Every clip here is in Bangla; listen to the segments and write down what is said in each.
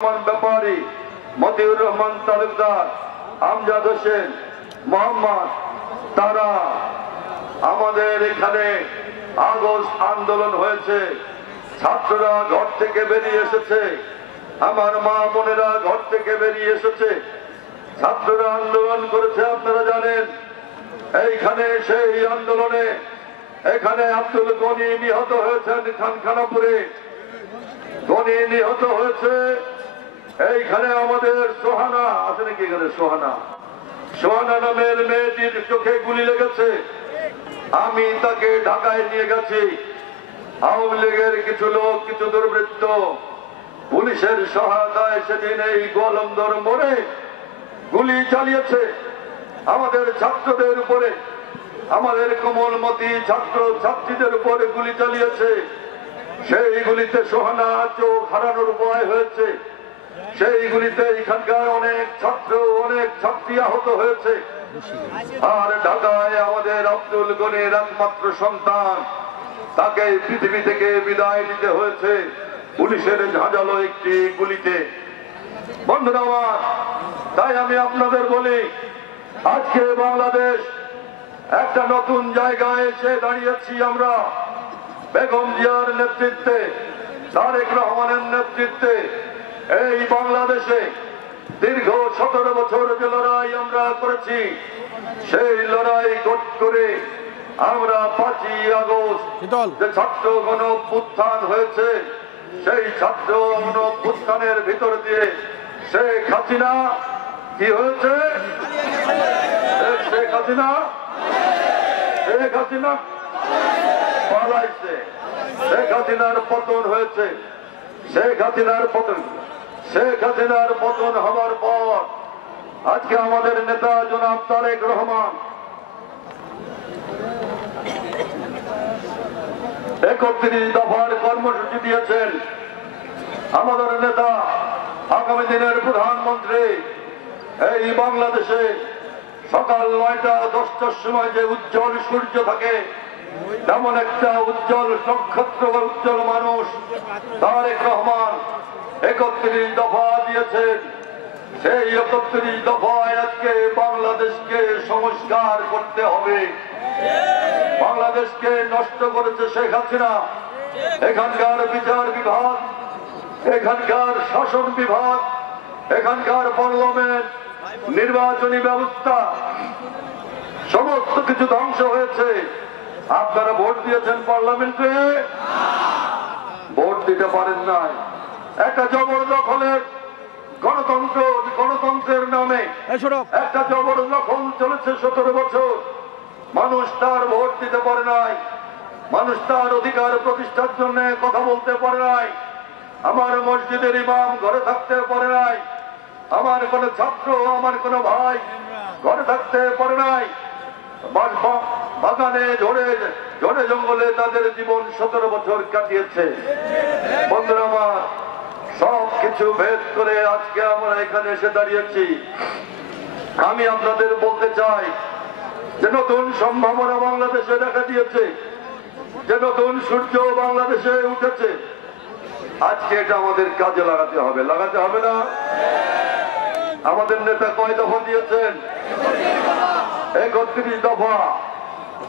ব্যাপারী, মতিউর রহমান তালুকদার, আমজাদ হোসেন, মোহাম্মদ, তারা আমাদের এখানে আগস্ট আন্দোলন হয়েছে। ছাত্ররা ঘর থেকে বেরিয়ে এসেছে, আমার মা বোনেরা ঘর থেকে বেরিয়ে এসেছে, ছাত্ররা আন্দোলন করেছে। আপনারা জানেন এইখানে সেই আন্দোলনে এখানে আব্দুল গনি নিহত হয়েছেন, খানখানাপুরে গনি নিহত হয়েছে। এইখানে আমাদের সোহানা আছে নাকি? এখানে সোহানা নামের মেয়েটির চোখে গুলি লেগেছে। আমি তাকে ঢাকায় নিয়ে গেছি। আওয়ামী লীগের কিছু লোক, কিছু দুর্বৃত্ত পুলিশের সহায়তায় সেদিন এই গোয়ালন্দর মোড়ে গুলি চালিয়েছে আমাদের ছাত্রদের উপরে, আমাদের কোমলমতি ছাত্র ছাত্রীদের উপরে গুলি চালিয়েছে। সেই গুলিতে সোহানা চোখ হারানোর উপায় হয়েছে। সেই গুলিতে এখানকার অনেক ছাত্র, অনেক ছাত্রী আহত হয়েছে। আর ঢাকায় আমাদের আব্দুল গনির একমাত্র সন্তান, তাকে পৃথিবী থেকে বিদায় নিতে হয়েছে পুলিশের ঝাঁঝালো একটি গুলিতে। বন্ধুরা আমার, তাই আমি আপনাদের বলি, আজকে বাংলাদেশ একটা নতুন জায়গায় এসে দাঁড়িয়েছি আমরা। বেগম জিয়ার নেতৃত্বে, তারেক রহমানের নেতৃত্বে এই বাংলাদেশে দীর্ঘ 17 বছর যে লড়াই আমরা করেছি, সেই লড়াই করে আমরা 5ই আগস্ট যে ছাত্র গণঅভ্যুত্থান হয়েছে, সেই ছাত্র গণঅভ্যুত্থানের ভিতর দিয়ে শেখ হাসিনা কি হয়েছে? শেখ হাসিনা পালাইছে। শেখ হাসিনার পতন হয়েছে। শেখ হাসিনার পতন হওয়ার পর আজকে আমাদের নেতা জনাব তারেক রহমান 31 দফার কর্মসূচি দিয়েছেন। আমাদের নেতা আগামী দিনের প্রধানমন্ত্রী এই বাংলাদেশে সকাল 9টা-10টার সময় যে উজ্জ্বল সূর্য থাকে, তেমন একটা উজ্জ্বল নক্ষত্র বা উজ্জ্বল মানুষ তারেক রহমান 31 দফা দিয়েছেন। সেই 31 দফায় আজকে বাংলাদেশকে সংস্কার করতে হবে। বাংলাদেশকে নষ্ট করেছে শেখ হাসিনা। এখানকার বিচার বিভাগ, এখানকার শাসন বিভাগ, এখানকার পার্লামেন্ট, নির্বাচনী ব্যবস্থা সমস্ত কিছু ধ্বংস হয়েছে। আপনারা ভোট দিয়েছেন পার্লামেন্টে, ভোট দিতে পারেন নাই। একটা জবরদখলের গণতন্ত্রের নামে একটা জবরদখল চলেছে 17 বছর। মানুষ তার ভোট দিতে পারে নাই, মানুষ তার অধিকার প্রতিষ্ঠার জন্য কথা বলতে পারে নাই। আমার মসজিদের ইমাম ঘরে থাকতে পারে নাই, আমার কোন ছাত্র, আমার কোন ভাই ঘরে থাকতে পারে নাই। বাগানে ঝড়ে জঙ্গলে তাদের জীবন 17 বছর কাটিয়েছে। বন্ধুরা আমার, সব কিছু ভেদ করে আজকে আমরা এখানে এসে দাঁড়িয়েছি। আমি আপনাদের বলতে চাই যে নতুন সম্ভাবনা বাংলাদেশে দেখা দিয়েছে, যে নতুন সূর্য বাংলাদেশে উঠেছে। আজকে এটা আমাদের কাজে লাগাতে হবে না? আমাদের নেতা কয় দফা দিয়েছেন? 31 দফা।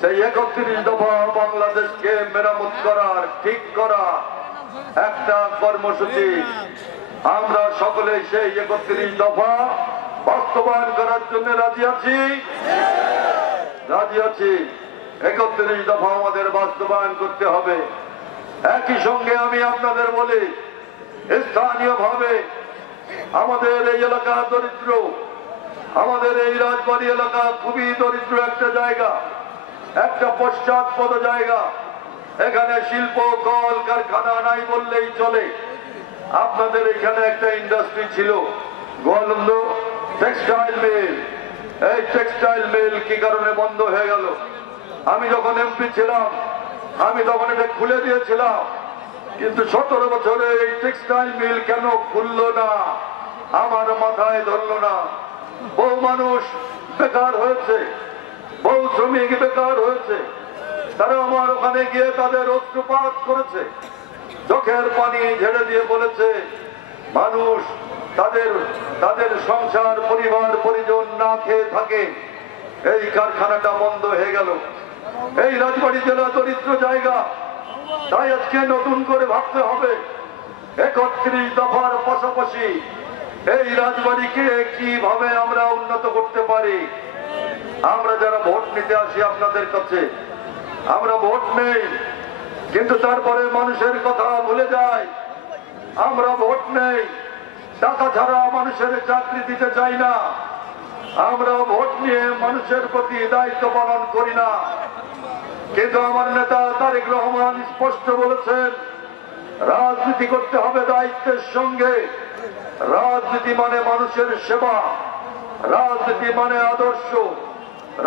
সেই 31 দফা বাংলাদেশকে মেরামত করার, ঠিক করা একটা কর্মসূচি। আমরা সকলে সেই 31 দফা বাস্তবায়ন করার জন্য রাজি আছি। 31 দফা আমাদের বাস্তবায়ন করতে হবে। একই সঙ্গে আমি আপনাদের বলি, স্থানীয়ভাবে আমাদের এই এলাকা দরিদ্র, আমাদের এই রাজবাড়ী এলাকা খুবই দরিদ্র একটা জায়গা, একটা পশ্চাৎপদ জায়গা। এখানে শিল্প কল কারখানা নাই বললেই চলে। আপনাদের এখানে একটা ইন্ডাস্ট্রি ছিল, গোয়ালন্দ টেক্সটাইল মিল। এই টেক্সটাইল মিল কি কারণে বন্ধ হয়ে গেল? আমি যখন এমপি ছিলাম, আমি তখন এটা খুলে দিয়েছিলাম, কিন্তু 17 বছরে এই টেক্সটাইল মিল কেন খুললো না আমার মাথায় ধরলো না। বহু মানুষ বেকার হয়েছে, বহু শ্রমিক বেকার হয়েছে। তারা আমার ওখানে গিয়ে তাদের অশ্রুপাত করেছে, চোখের পানি ঝেড়ে দিয়ে বলেছে মানুষ তাদের তাদের সংসার পরিবার পরিজন না খেয়ে থাকে। এই কারখানাটা বন্ধ হয়ে গেল। এই রাজবাড়ী জেলা দরিদ্র জায়গা, তাই আজকে নতুন করে ভাবতে হবে 31 দফার পাশাপাশি এই রাজবাড়িকে কিভাবে আমরা উন্নত করতে পারি। আমরা যারা ভোট নিতে আসি আপনাদের কাছে, আমরা ভোট নেই, কিন্তু তারপরে মানুষের কথা ভুলে যাই। আমরা ভোট নেই, টাকা ছাড়া মানুষের চাকরি দিতে চাই না। আমরা ভোট নিয়ে মানুষের প্রতি দায়িত্ব পালন করি না। কিন্তু আমার নেতা তারেক রহমান স্পষ্ট বলেছেন, রাজনীতি করতে হবে দায়িত্বের সঙ্গে। রাজনীতি মানে মানুষের সেবা, রাজনীতি মানে আদর্শ,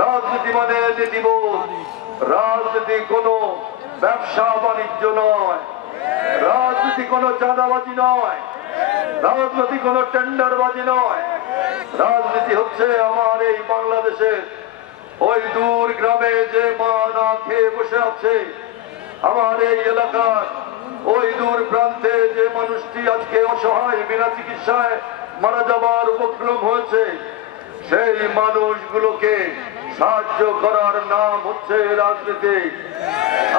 রাজনীতি মানে নীতিবোধ। রাজনীতি কোনো ব্যবসা বাণিজ্য নয়, রাজনীতি কোনো চাঁদাবাজি নয়, রাজনীতি কোনো টেন্ডারবাজি নয়। রাজনীতি হচ্ছে আমার এই বাংলাদেশের ওই দূর গ্রামে যে মা না খেয়ে বসে আছে, আমার এই এলাকার ওই দূর প্রান্তে যে মানুষটি আজকে অসহায় বিনা চিকিৎসায় মারা যাবার উপক্রম হয়েছে, সেই মানুষগুলোকে সাহায্য করার নাম হচ্ছে রাজনীতি।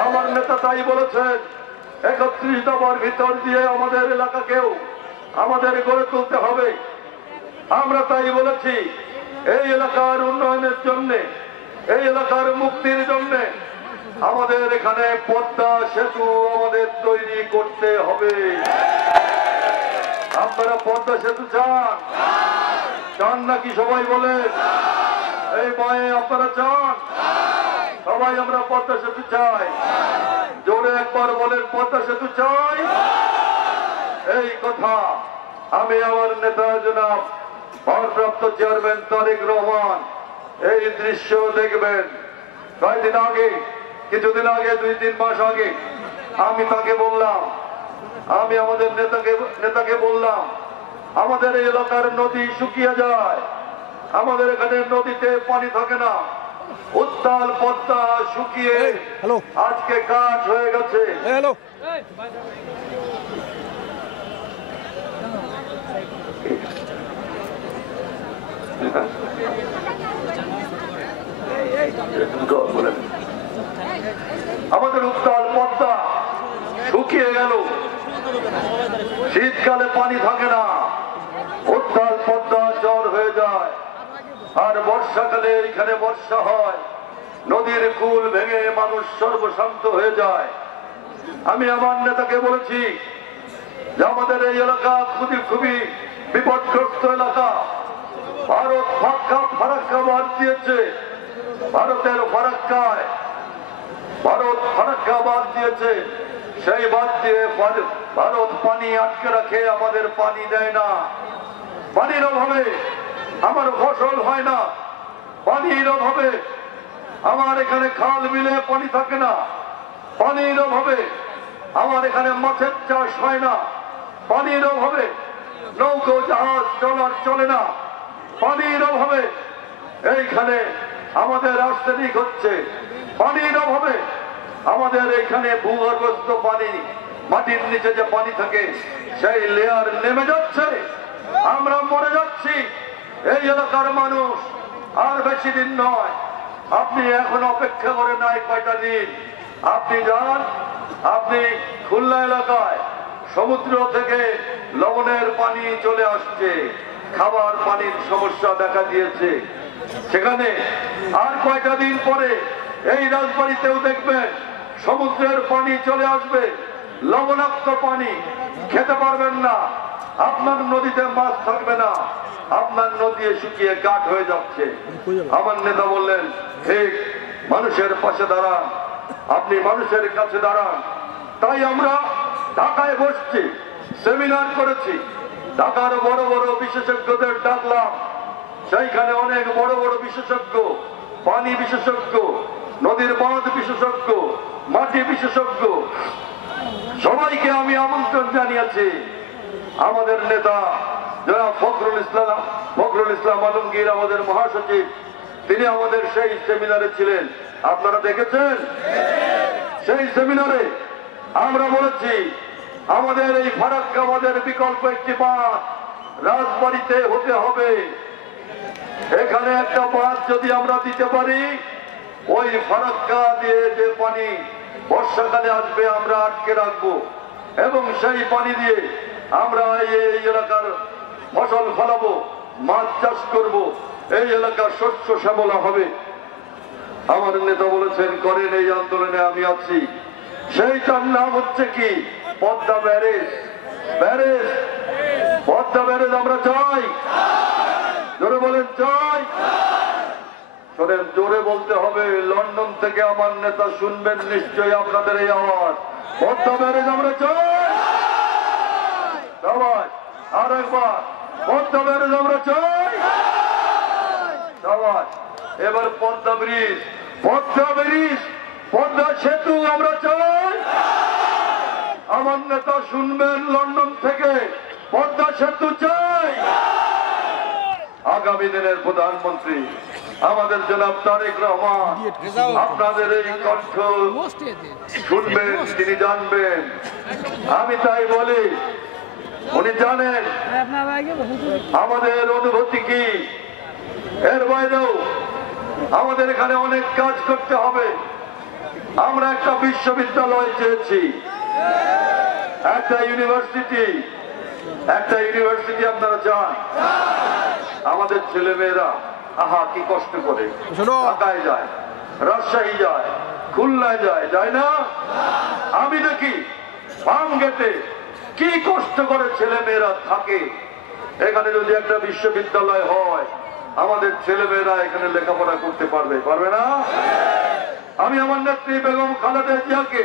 আমার নেতা তাই বলেছেন, 31 দফার ভিতর দিয়ে আমাদের এলাকাকেও আমাদের গড়ে তুলতে হবে। আমরা তাই বলেছি, এই এলাকার উন্নয়নের জন্য, এই এলাকার মুক্তির জন্য আমাদের এখানে পদ্মা সেতু আমাদের তৈরি করতে হবে। আপনারা পদ্মা সেতু চান? চান নাকি সবাই বলেন? এই ভয়ে আপনারা চান? সবাই আমরা পদ্মা সেতু চাই। জোরে একবার বলেন, পদ্মা সেতু চাই। এই কথা আমি আমার নেতা জনাব ভারপ্রাপ্ত চেয়ারম্যান তারেক রহমান এই দৃশ্য দেখবেন। কয়েকদিন আগে, কিছুদিন আগে, 2-3 মাস আগে আমি তাকে বললাম, আমি আমাদের নেতাকে বললাম, আমাদের এই এলাকার নদী শুকিয়ে যায়, আমাদের এখানে নদীতে পানি থাকে না, উত্তাল পদ্মা শুকিয়ে আজকে কাঠ হয়ে গেছে। আমাদের উত্তাল পদ্মা শুকিয়ে গেল, শীতকালে পানি থাকে না, উত্তাল পদ্মা জ্বর হয়ে যায়। আর বর্ষাকালে এখানে বর্ষা হয়, নদীর কুল ভেঙে মানুষ সর্বশান্ত হয়ে যায়। আমি আমার নেতাকে বলেছি যে আমাদের এই এলাকা খুবই বিপদগ্রস্ত এলাকা। ভারত ফারাক্কা বাদ দিয়েছে, ভারতের ফারাক্কায় ভারত ফারাক্কা বাদ দিয়েছে। সেই বাদ দিয়ে ভারত পানি আটকে রাখে, আমাদের পানি দেয় না। পানির অভাবে আমার ফসল হয় না, পানির অভাবে আমার এখানে খাল বিলে পানি থাকে না, পানির অভাবে আমার এখানে মাছের চাষ হয় না, পানির অভাবে নৌকো জাহাজ চলে না, পানির অভাবে এইখানে আমাদের আর্সেনিক হচ্ছে, পানির অভাবে আমাদের এইখানে ভূগর্ভস্থ পানি, মাটির নিচে যে পানি থাকে সেই লেয়ার নেমে যাচ্ছে, আমরা মরে যাচ্ছি। এই এলাকার মানুষ আর বেশি দিন নয়, আপনি এখন অপেক্ষা করে নাই কয়টা দিন, আপনি যান, আপনি খুলনা এলাকায় সমুদ্র থেকে লবণের পানি চলে আসছে, খাবার পানির সমস্যা দেখা দিয়েছে। সেখানে আর কয়টা দিন পরে এই রাজবাড়িতেও দেখবেন সমুদ্রের পানি চলে আসবে, লবণাক্ত পানি, খেতে পারবেন না, আপনার নদীতে মাছ থাকবে না, আপনার নদী শুকিয়ে কাঠ হয়ে যাচ্ছে। আমার নেতা বললেন, ঠিক, মানুষের পাশে দাঁড়ান, আপনি মানুষের কাছে দাঁড়ান। তাই আমরা ঢাকায় বসছি, সেমিনার করেছি, ঢাকার বড় বড় বিশেষজ্ঞদের ডাকলাম। সেইখানে অনেক বড় বড় বিশেষজ্ঞ, পানি বিশেষজ্ঞ, নদীর বাঁধ বিশেষজ্ঞ, মাটি বিশেষজ্ঞ, সবাইকে আমি আমন্ত্রণ জানিয়েছি। আমাদের নেতা যারা ফখরুল ইসলাম আলমগীর, আমাদের মহাসচিব, তিনি আমাদের সেই সেমিনারে ছিলেন, আপনারা দেখেছেন। সেই সেমিনারে আমরা বলেছি আমাদের এই ফারাক্কা আমাদের বিকল্প একটি বাঁধ রাজবাড়িতে হতে হবে। এখানে একটা বাঁধ যদি আমরা দিতে পারি, ওই ফারাক্কা দিয়ে যে পানি বর্ষাকালে আসবে আমরা আটকে রাখবো এবং সেই পানি দিয়ে আমরা এই এলাকার ফসল ফলাবো, মাছ চাষ করব, এই এলাকার শস্য শ্যামলা হবে। আমার নেতা বলেছেন করেন, এই আন্দোলনে আমি আছি। সেইটার নাম হচ্ছে কি? Padma barrage. Barrage, Padma barrage আমরা চাই। জোরে বলেন চাই। শোনেন, জোরে বলতে হবে। লন্ডন থেকে আমার নেতা শুনবেন নিশ্চয়ই আপনাদের এই আওয়াজ। পদ্মা ব্যারেজ আমরা চাই সবাই। আর একবার পদ্মা ব্যারেজ আমরা চাই সবাই। এবার পদ্মা ব্রিজ, পদ্মা ব্রিজ, পদ্মা সেতু আমরা চাই। আমার নেতা শুনবেন লন্ডন থেকে, পদ্মা সেতু চাই। আগামী দিনের প্রধানমন্ত্রী আমাদের জনাব তারেক রহমান আপনাদের এই কণ্ঠ শুনবেন, তিনি জানবেন। আমি তাই বলি, উনি জানেন আমাদের অনুভূতি কি। এর বাইরেও আমাদের এখানে অনেক কাজ করতে হবে। আমরা একটা বিশ্ববিদ্যালয় চেয়েছি, একটা ইউনিভার্সিটি। একটা ইউনিভার্সিটি আপনারা চান? আমাদের ছেলে মেয়েরা আহা কি কষ্ট করে ঢাকায় যায়, রাজশাহী যায়, খুলনায় যায়, যায় না? আমি দেখি ফার্ম গেটে কি কষ্ট করে ছেলে মেয়েরা থাকে। এখানে যদি একটা বিশ্ববিদ্যালয় হয়, আমাদের ছেলে মেয়েরা এখানে লেখাপড়া করতে পারবে, পারবে না? আমি আমার নেত্রী বেগম খালেদা জিয়াকে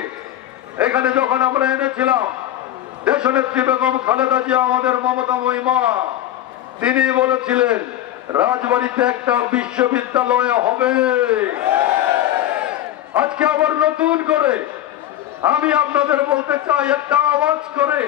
এখানে যখন আমরা এনেছিলাম, দেশনেত্রী বেগম খালেদা জিয়া আমাদের মমতাময়ী মা, তিনি বলেছিলেন রাজবাড়িতে একটা বিশ্ববিদ্যালয় হবে। আজকে আবার নতুন করে আমি আপনাদের বলতে চাই, একটা আওয়াজ করে